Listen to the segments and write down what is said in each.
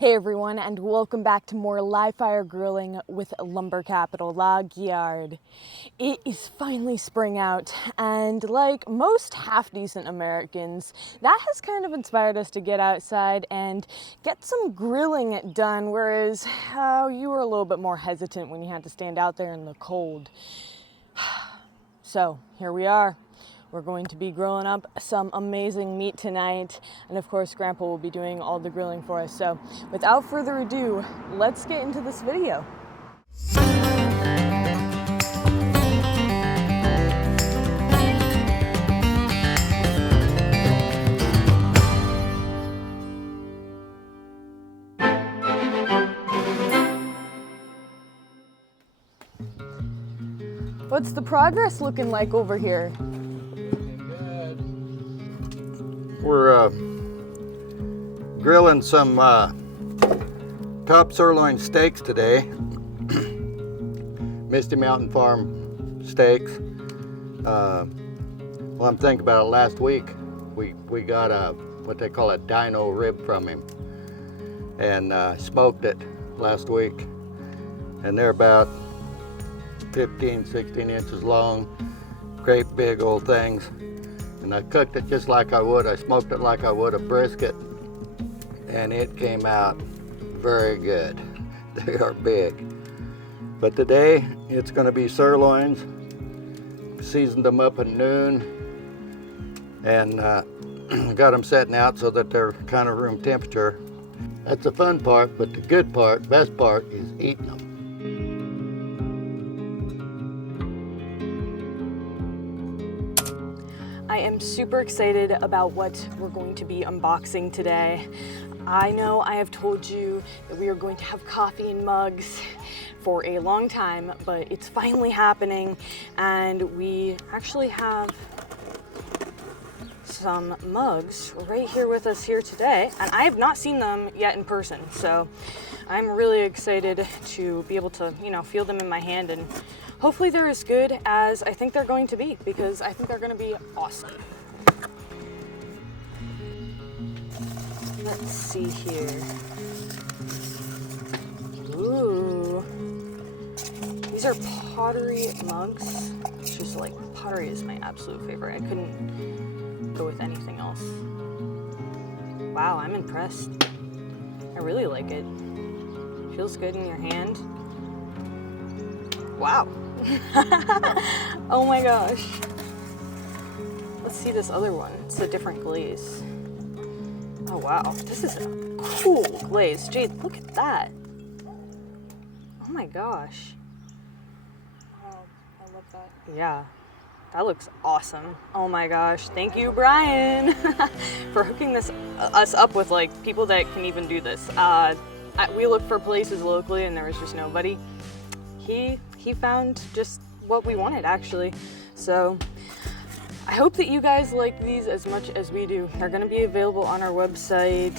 Hey everyone, and welcome back to more live fire grilling with lumber capital Log Yard. It is finally spring out, and like most half-decent Americans, that has kind of inspired us to get outside and get some grilling done, whereas you were a little bit more hesitant when you had to stand out there in the cold. So here we are. We're going to be grilling up some amazing meat tonight, and of course Grandpa will be doing all the grilling for us. So without further ado, let's get into this video. What's the progress looking like over here? We're grilling some top sirloin steaks today. Misty Mountain Farm steaks. Well, I'm thinking about it. Last week we got what they call a dino rib from him, and smoked it last week, and they're about 15-16 inches long, great big old things. And I cooked it just like I would. I smoked it like I would a brisket, and it came out very good. They are big. But today it's going to be sirloins. Seasoned them up at noon, and got them setting out so that they're kind of room temperature. That's the fun part, but the good part, best part, is eating them. I am super excited about what we're going to be unboxing today. I know I have told you that we are going to have coffee in mugs for a long time, but it's finally happening, and we actually have some mugs right here with us here today, and I have not seen them yet in person, so I'm really excited to be able to, feel them in my hand, and hopefully they're as good as I think they're going to be, because I think they're going to be awesome. Let's see here. Ooh. These are Pottery mugs. It's just like, Pottery is my absolute favorite. I couldn't go with anything else. Wow, I'm impressed. I really like it. Feels good in your hand. Wow. Oh my gosh. Let's see this other one. It's a different glaze. Oh wow, this is a cool glaze. Jade, look at that. Oh my gosh. Oh, I love that. Yeah, that looks awesome. Oh my gosh, thank you, Brian, for hooking us up with like people that can even do this. We looked for places locally and there was just nobody. He found just what we wanted, actually. So I hope that you guys like these as much as we do. They're going to be available on our website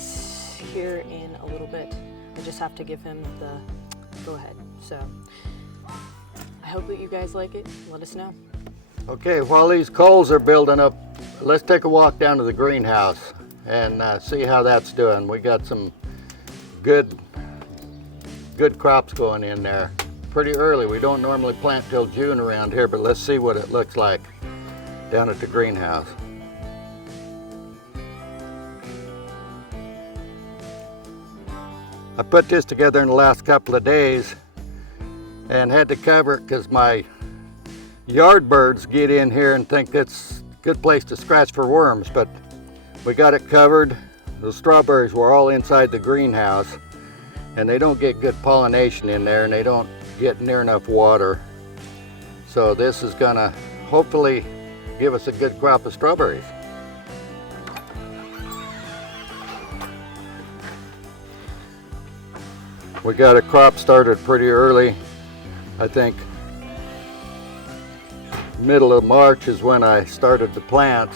here in a little bit. I just have to give him the go ahead. So I hope that you guys like it. Let us know. Okay, while these coals are building up, let's take a walk down to the greenhouse and see how that's doing. We got some good crops going in there. Pretty early. We don't normally plant till June around here, but let's see what it looks like down at the greenhouse. I put this together in the last couple of days and had to cover it because my yard birds get in here and think it's a good place to scratch for worms, but we got it covered. The strawberries were all inside the greenhouse, and they don't get good pollination in there, and they don't get near enough water. So this is gonna hopefully give us a good crop of strawberries. We got a crop started pretty early. I think middle of March is when I started to plant.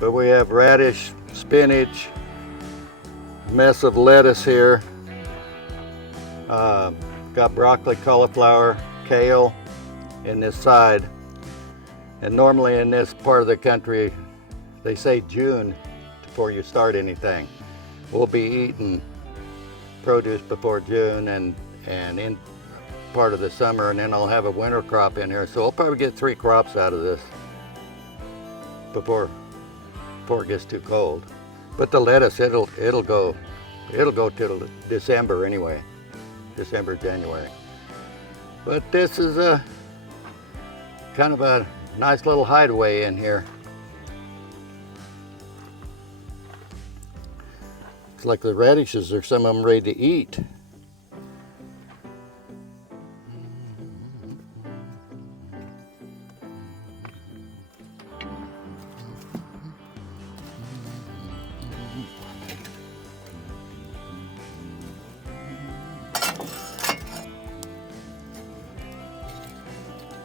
But we have radish, spinach, a mess of lettuce here. Got broccoli, cauliflower, kale in this side. And normally in this part of the country, they say June before you start anything. We'll be eating produce before June and in part of the summer, and then I'll have a winter crop in here. So I'll probably get 3 crops out of this before it gets too cold. But the lettuce, it'll go till December anyway, December, January. But this is a kind of a nice little hideaway in here. It's like the radishes, or some of them ready to eat.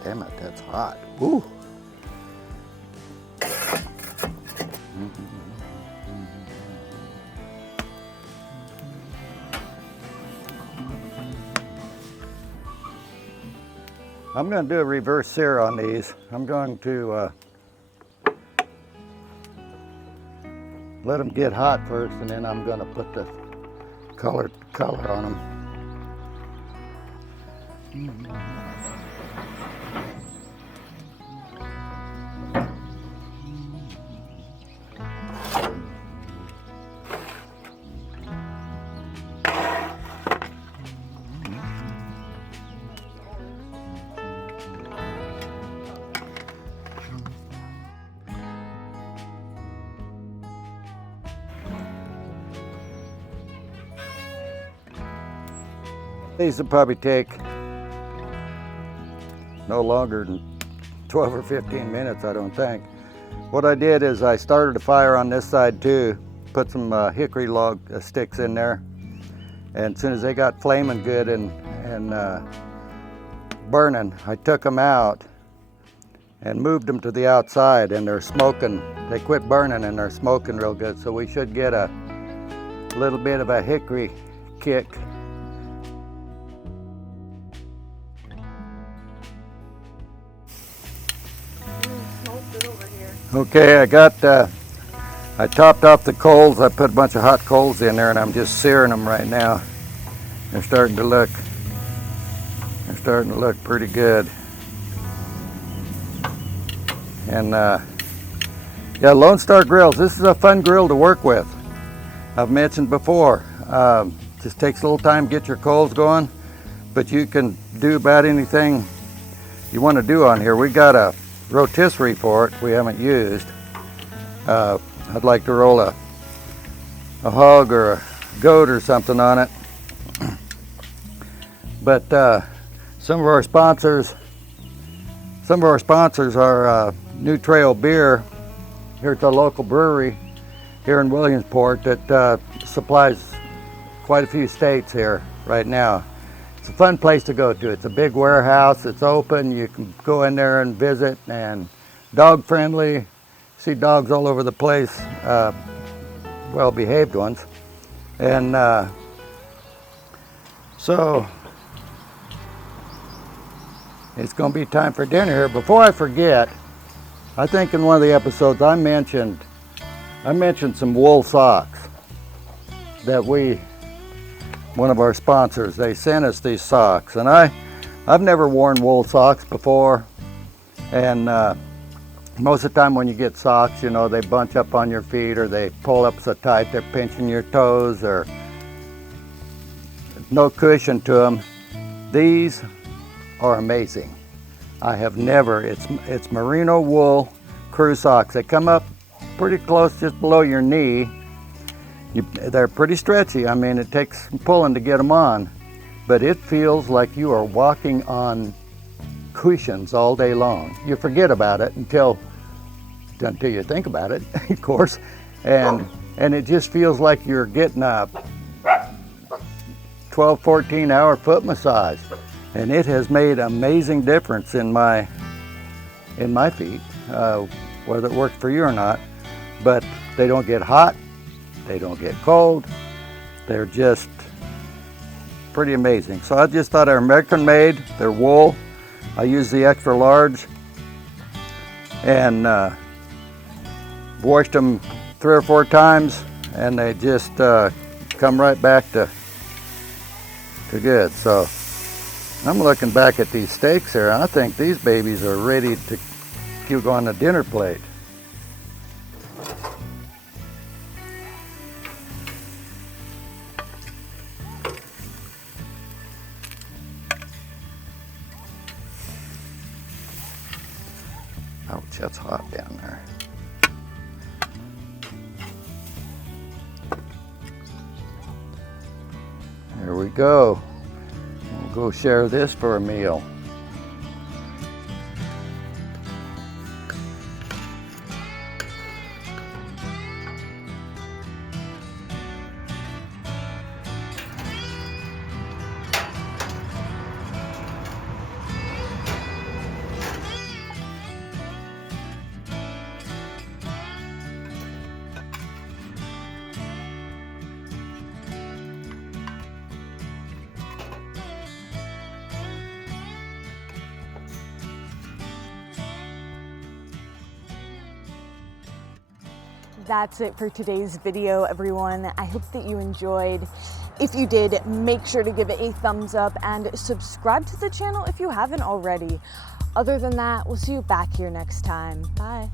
Damn it, that's hot. Woo. I'm going to do a reverse sear on these. I'm going to let them get hot first, and then I'm going to put the color on them. These will probably take no longer than 12 or 15 minutes, I don't think. What I did is I started a fire on this side too, put some hickory log sticks in there, and as soon as they got flaming good and burning, I took them out and moved them to the outside, and they're smoking. They quit burning and they're smoking real good, so we should get a little bit of a hickory kick. Okay, I topped off the coals. I put a bunch of hot coals in there, and I'm just searing them right now. They're starting to look pretty good. And yeah, Lone Star Grills. This is a fun grill to work with. I've mentioned before. Just takes a little time to get your coals going, but you can do about anything you want to do on here. We got a rotisserie for it we haven't used. I'd like to roll a hog or a goat or something on it. But some of our sponsors are New Trail Beer here at the local brewery here in Williamsport that supplies quite a few states here right now. It's a fun place to go to. It's a big warehouse. It's open. You can go in there and visit, and dog friendly. See dogs all over the place, well behaved ones. And so it's going to be time for dinner here. Before I forget, I think in one of the episodes I mentioned some wool socks that one of our sponsors, they sent us these socks, and I've never worn wool socks before, and most of the time when you get socks, you know, they bunch up on your feet, or they pull up so tight they're pinching your toes, or no cushion to them. These are amazing. I have never, it's merino wool crew socks. They come up pretty close just below your knee. They're pretty stretchy. I mean, it takes some pulling to get them on, but it feels like you are walking on cushions all day long. You forget about it until you think about it, of course, and it just feels like you're getting a 12, 14-hour foot massage, and it has made an amazing difference in my feet, whether it works for you or not. But they don't get hot. They don't get cold. They're just pretty amazing. So I just thought they're American made. They're wool. I use the extra large, and washed them 3 or 4 times, and they just come right back to to good. So I'm looking back at these steaks here, and I think these babies are ready to go on the dinner plate. Ouch, that's hot down there. There we go. We'll go share this for a meal. That's it for today's video, everyone. I hope that you enjoyed. If you did, make sure to give it a thumbs up and subscribe to the channel if you haven't already. Other than that, we'll see you back here next time. Bye.